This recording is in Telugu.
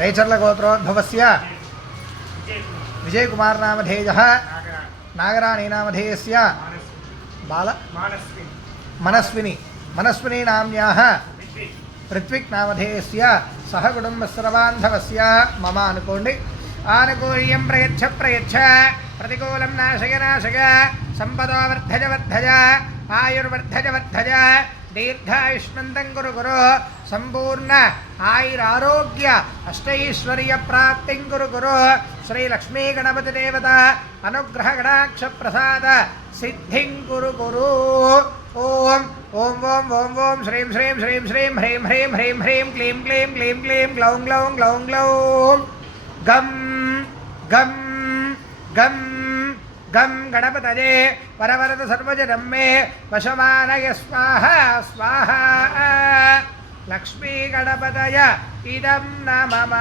రైచర్లగోత్రోద్భవస్య విజయకుమార్ నామధేయः నాగరాణి నామధేయస్య బాల మనస్విని నామ్యాः ऋत्विक् नामधेयस्य सह कुटुम्बस्सर्वान्धवस्य मम अनुकोंडि आनुकूल्यं प्रयच्छ प्रतिकूलं नाशय संपदो वर्धज आयुर्वर्धज दीर्घायुष्मन्तं कुरु संपूर्ण आयुरारोग्य अष्टैश्वर्य प्राप्तिं कुरु श्री लक्ष्मी गणपति देवता अनुग्रह गणाक्ष प्रसाद सिद्धिं कुरु ओम ओम ओम ओम ओम श्रीं श्रीं श्रीं श्रीं ह्रीं ह्रीं ह्रीं ह्रीं क्लीं क्लीं क्लीं क्लीं ग्लौं ग्लौं ग्लौं ग्लौं गम गम गम गम गणपतये वरवरद सर्वजनं मे वशमानय स्वाहा स्वाहा लक्ष्मी गणपतय इदं न मम।